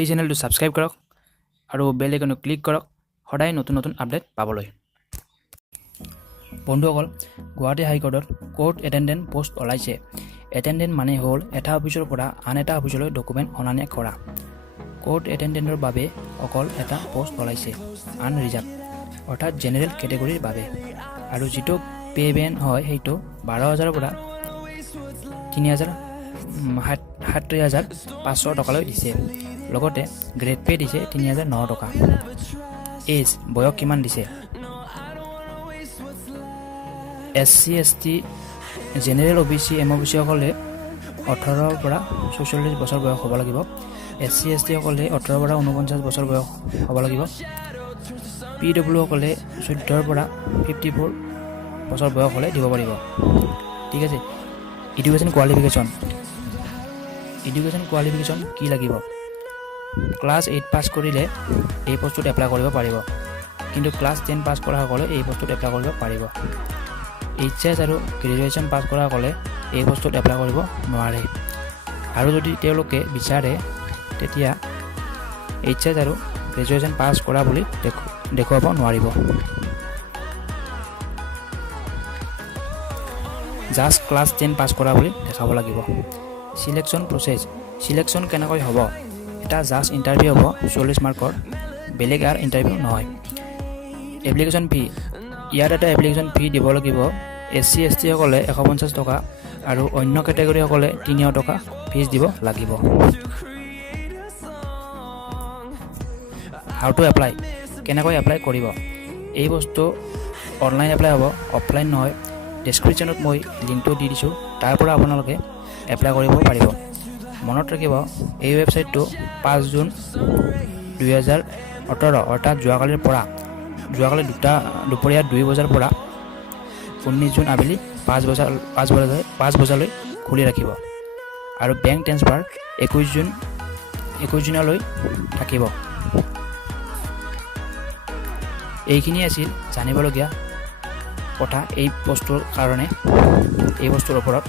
এই চেনেলটো সাবস্ক্ৰাইব কৰক আৰু বেল আইকনত ক্লিক কৰক সদায় নতুন নতুন আপডেট পাবলৈ। বন্ধুসকল, গুৱাহাটী হাইকোৰ্টত কোৰ্ট এটেণ্ডেণ্ট পোষ্ট ওলাইছে। এটেণ্ডেণ্ট মানে হ'ল এটা অফিচৰ পৰা আন এটা অফিচলৈ ডকুমেণ্ট অনা নিয়া কৰা। কোৰ্ট এটেণ্ডেণ্টৰ বাবে অকল এটা পোষ্ট ওলাইছে, আনৰিজাৰ্ভ, অৰ্থাৎ জেনেৰেল কেটেগৰীৰ বাবে। আৰু যিটো পে বেন হয় সেইটো 12,000ৰ পৰা 70,500 টকালৈ দিছে। লগতে গ্ৰেড পে দিছে 3,009 টকা। এজ বয়স কিমান দিছে? SC ST general OBC MOBC সকলে 18 পৰা 44 বছৰ বয়স হ'ব লাগিব। SC ST সকলে 18 পৰা 49 বছৰ বয়স হ'ব লাগিব। PW সকলে 14 পৰা 54 বছৰ বয়স হ'লে দিব পাৰিব। ঠিক আছে। এডুকেশ্যন কোৱালিফিকেশ্যন কি লাগিব? ক্লাছ 8 পাছ কৰিলে এই পোষ্টত এপ্লাই কৰিব পাৰিব, কিন্তু ক্লাছ 10 পাছ কৰাসকলে এই পোষ্টত এপ্লাই কৰিব পাৰিব। HS আৰু গ্ৰেজুৱেশ্যন পাছ কৰাসকলে এই পোষ্টত এপ্লাই কৰিব নোৱাৰে। আৰু যদি তেওঁলোকে বিচাৰে তেতিয়া HS আৰু গ্ৰেজুৱেশ্যন পাছ কৰা বুলি দেখুৱাব নোৱাৰিব। জাষ্ট ক্লাছ 10 পাছ কৰা বুলি দেখাব লাগিব। চিলেকশ্যন প্ৰচেছ, চিলেকশ্যন কেনেকৈ হ'ব? এটা জাষ্ট ইণ্টাৰভিউ হ'ব 40 মাৰ্কৰ, বেলেগ আৰু ইণ্টাৰভিউ নহয়। এপ্লিকেশ্যন ফি, ইয়াত এটা এপ্লিকেশ্যন ফি দিব লাগিব। SC ST সকলে 150 টকা আৰু অন্য কেটেগৰীসকলে 300 টকা ফিজ দিব লাগিব। হাউ টু এপ্লাই, কেনেকৈ এপ্লাই কৰিব? এই বস্তু অনলাইন এপ্লাই হ'ব, অফলাইন নহয়। ডেছক্ৰিপশ্যনত মই লিংকটো দি দিছোঁ, তাৰ পৰা আপোনালোকে এপ্লাই কৰিব পাৰিব। মনত ৰাখিব, এই ৱেবছাইটটো 5 জুন 2018 অৰ্থাৎ যোৱাকালি দুপৰীয়া 2 বজাৰ পৰা 19 জুন আবেলি 5 বজালৈ খুলি ৰাখিব। আৰু বেংক ট্ৰেন্সফাৰ 21 জুনলৈ থাকিব। এইখিনি আছিল জানিবলগীয়া কথা এই বস্তুৰ ওপৰত।